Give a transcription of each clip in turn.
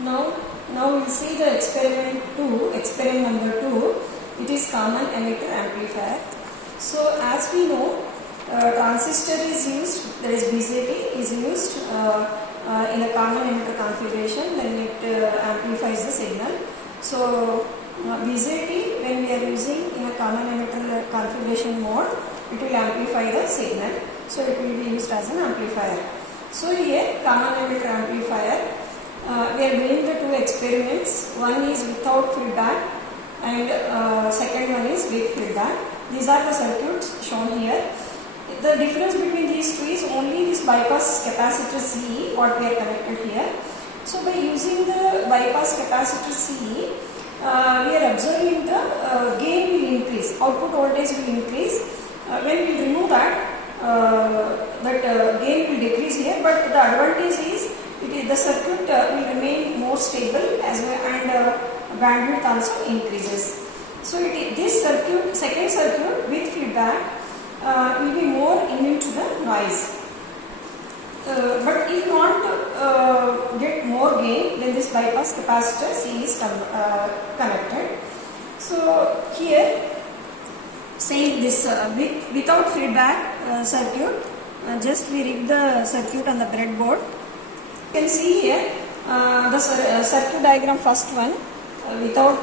Now, we'll see the experiment number 2. It is common emitter amplifier. So, as we know, transistor is used, that is BJT is used in a common emitter configuration when it amplifies the signal. So, BJT, when we are using in a common emitter configuration mode, it will amplify the signal. So, it will be used as an amplifier. So, here common emitter amplifier. We are doing the two experiments. One is without feedback and second one is with feedback. These are the circuits shown here. The difference between these two is only this bypass capacitor CE what we are connected here. So by using the bypass capacitor CE, we are observing the gain will increase, output voltage will increase. When we remove that, gain will decrease here, but the advantage is the circuit will remain more stable as well, and bandwidth also increases. So this circuit, second circuit with feedback, will be more immune to the noise. But if you want to get more gain, then this bypass capacitor C is connected. So here, saying this without feedback circuit, just we rig the circuit on the breadboard. You can see here the circuit diagram, first one without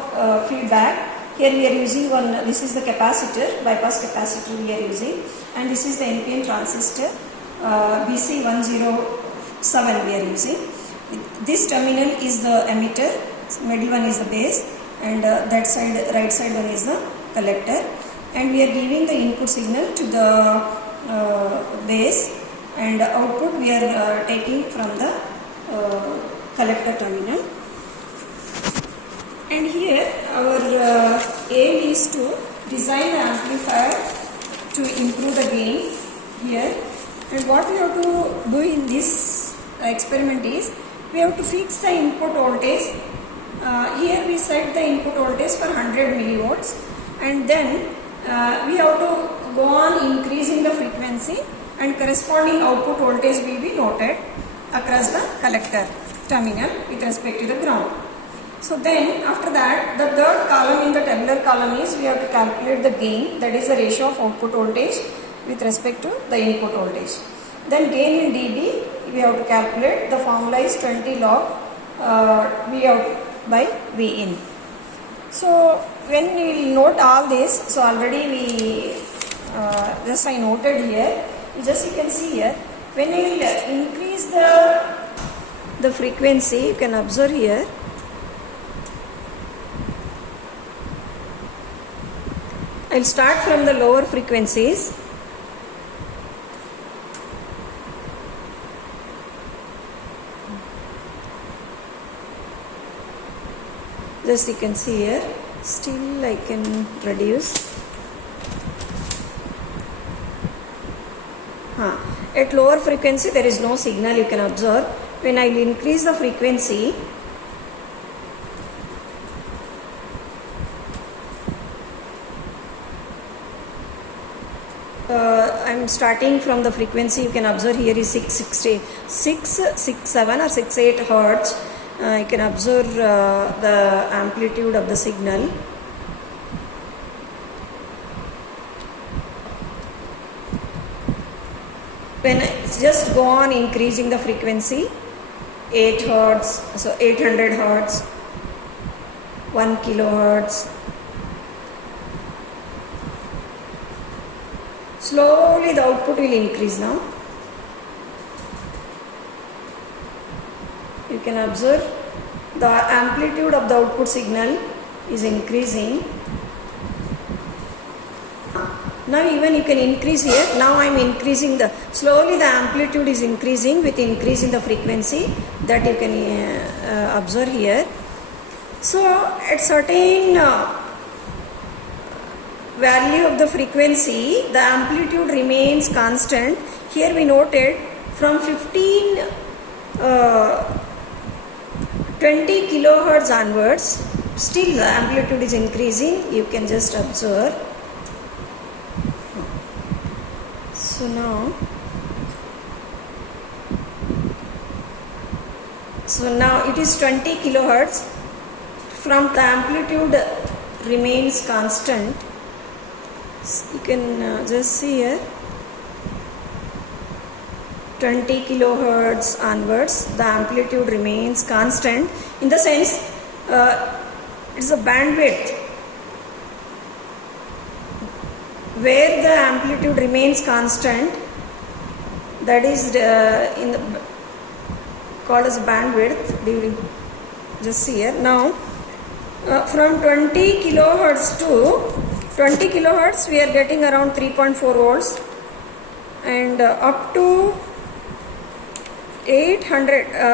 feedback. Here we are using one, this is the capacitor, bypass capacitor we are using, and this is the NPN transistor BC107 we are using. This terminal is the emitter, middle one is the base, and that side, right side one is the collector, and we are giving the input signal to the base, and output we are taking from the collector terminal. And here our aim is to design the amplifier to improve the gain here. And what we have to do in this experiment is, we have to fix the input voltage. Here we set the input voltage for 100 millivolts, and then we have to go on increasing the frequency, and corresponding output voltage will be noted across the collector terminal with respect to the ground. So then after that, the third column in the tabular column is we have to calculate the gain, that is the ratio of output voltage with respect to the input voltage. Then gain in dB we have to calculate. The formula is 20 log V out by V in. So when we will note all this, so already we just I noted here, just you can see here, when we will increase the frequency, you can observe here, I will start from the lower frequencies. Just you can see here, still I can reduce. At lower frequency there is no signal, you can observe. When I will increase the frequency, I am starting from the frequency, you can observe here is 667 or 68 hertz. You can observe the amplitude of the signal. When I just go on increasing the frequency, 8 hertz, so 800 hertz, 1 kilohertz. Slowly the output will increase now. You can observe the amplitude of the output signal is increasing. Now even you can increase here. Now I am increasing slowly the amplitude is increasing with increase in the frequency, that you can observe here. So at certain value of the frequency, the amplitude remains constant. Here we noted from 20 kilohertz onwards, still the amplitude is increasing. You can just observe. So now So now it is 20 kilohertz. From the amplitude remains constant. You can just see here 20 kilohertz onwards, the amplitude remains constant, in the sense it's a bandwidth where the amplitude remains constant, that is called as bandwidth. Just see here now, from 20 kilohertz to 20 kilohertz we are getting around 3.4 volts, and up to 500k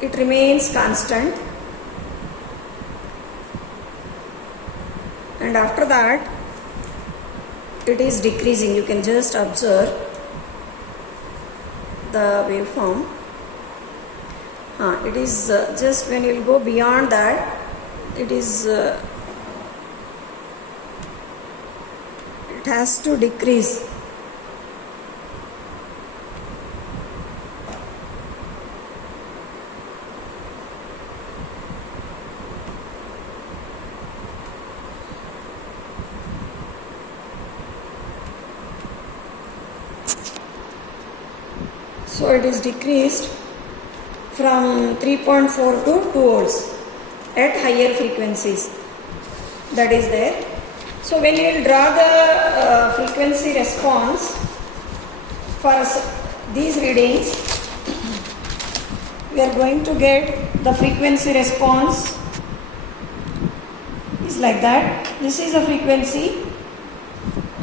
it remains constant, and after that it is decreasing. You can just observe the waveform. It is just when you will go beyond that, it is it has to decrease. So it is decreased from 3.4 to 2 volts at higher frequencies, that is there. So when you will draw the frequency response for these readings, we are going to get the frequency response is like that. This is the frequency,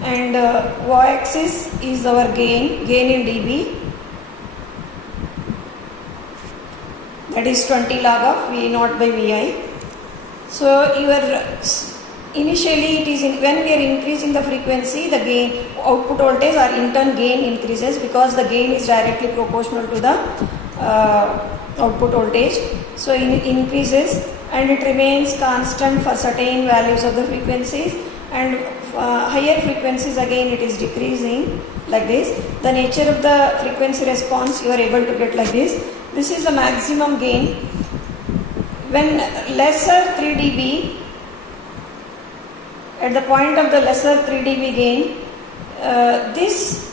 and y-axis is our gain in dB, that is 20 log of V naught by Vi. So initially it is when we are increasing the frequency, the gain, output voltage or in turn gain increases, because the gain is directly proportional to the output voltage. So it increases and it remains constant for certain values of the frequencies, and higher frequencies again it is decreasing like this. The nature of the frequency response you are able to get like this. This is the maximum gain. When lesser 3 dB, at the point of the lesser 3 dB gain, this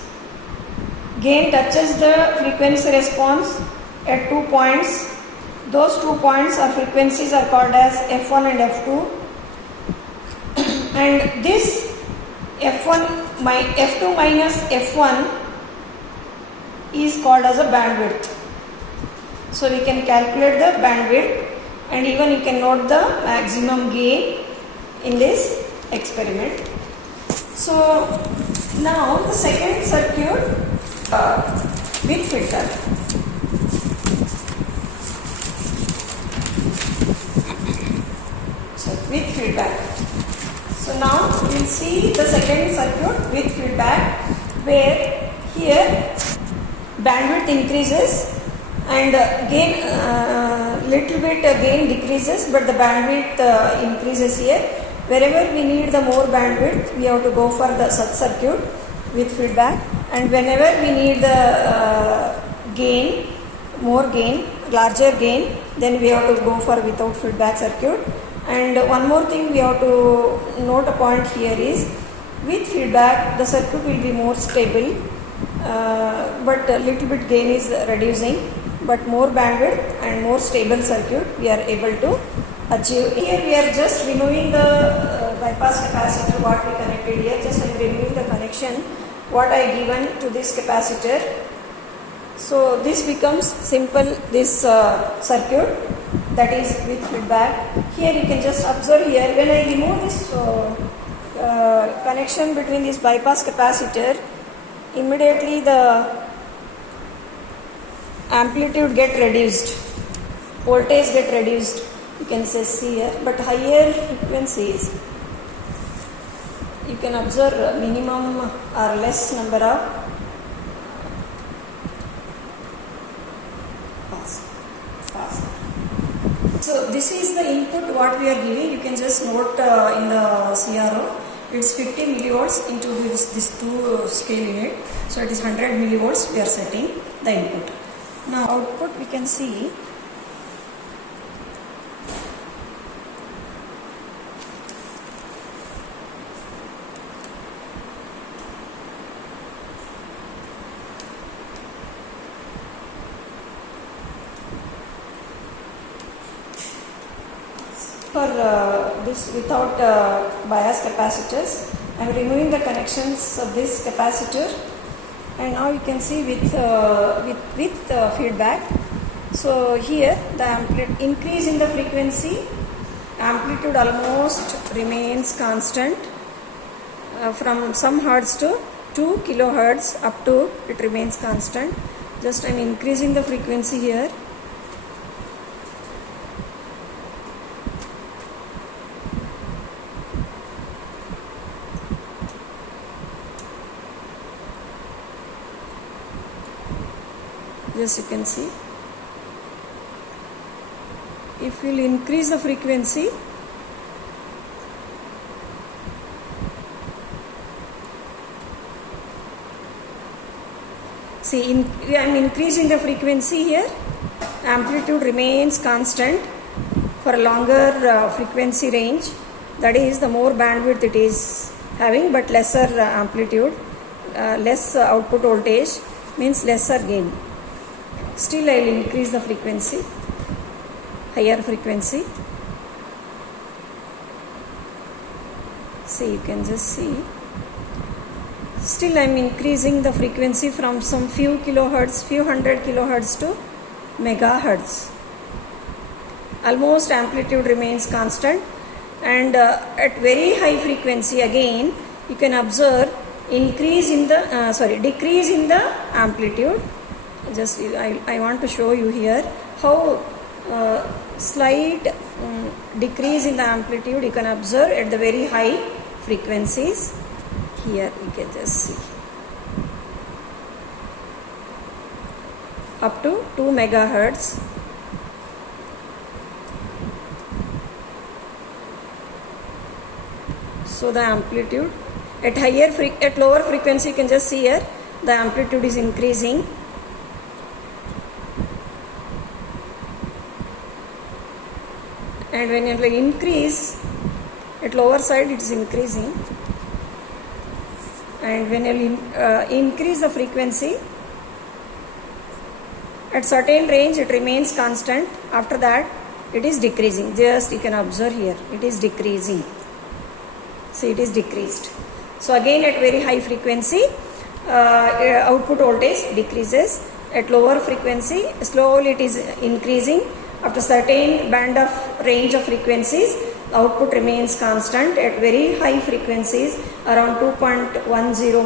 gain touches the frequency response at 2 points. Those 2 points or frequencies are called as F1 and F2. And this F2 minus F1 is called as a bandwidth. So we can calculate the bandwidth, and even you can note the maximum gain in this experiment. So now the second circuit with filter. So with feedback. So now we will see the second circuit with feedback, where here bandwidth increases and gain little bit gain decreases, but the bandwidth increases here. Wherever we need the more bandwidth, we have to go for the such circuit with feedback, and whenever we need the gain, more gain, larger gain, then we have to go for without feedback circuit. And one more thing we have to note a point here is, with feedback the circuit will be more stable, but a little bit gain is reducing, but more bandwidth and more stable circuit we are able to achieve. Here we are just removing the bypass capacitor what we connected here. Just I am removing the connection what I given to this capacitor. So this becomes simple, this circuit, that is with feedback. Here you can just observe here, when I remove this connection between this bypass capacitor, immediately the amplitude get reduced, voltage get reduced, you can see here. But higher frequencies you can observe minimum or less number of pass. So this is the input what we are giving. You can just note in the CRO. it's 50 millivolts into this two scale unit, so it is 100 millivolts we are setting the input. Now output we can see for this without bias capacitors. I am removing the connections of this capacitor, and now you can see with feedback. So here the increase in the frequency, amplitude almost remains constant from some hertz to 2 kilohertz up to it remains constant. Just I am increasing the frequency here. Just you can see, if we will increase the frequency, see I am increasing the frequency here, amplitude remains constant for a longer frequency range, that is the more bandwidth it is having, but lesser amplitude, less output voltage means lesser gain. Still I will increase the frequency, higher frequency. See, you can just see. Still I am increasing the frequency from some few kilohertz, few hundred kilohertz to megahertz. Almost amplitude remains constant, and at very high frequency again you can observe decrease in the amplitude. Just I want to show you here how slight decrease in the amplitude you can observe at the very high frequencies. Here you can just see up to 2 megahertz. So the amplitude at lower frequency you can just see here the amplitude is increasing. And when you increase at lower side it is increasing, and when you increase the frequency at certain range it remains constant, after that it is decreasing. Just you can observe here it is decreasing. See, it is decreased. So again at very high frequency output voltage decreases, at lower frequency slowly it is increasing. After certain band of range of frequencies, the output remains constant. At very high frequencies, around 2.10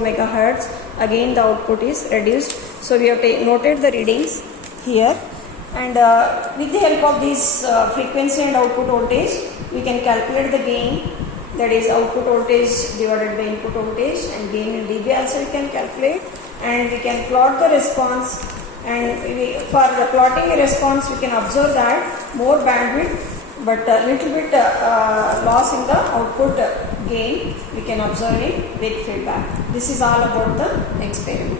megahertz, again the output is reduced. So we have noted the readings here, and with the help of this frequency and output voltage, we can calculate the gain, that is output voltage divided by input voltage, and gain in dB also we can calculate, and we can plot the response. And for the plotting a response, we can observe that more bandwidth, but a little bit loss in the output gain we can observe it with feedback. This is all about the experiment.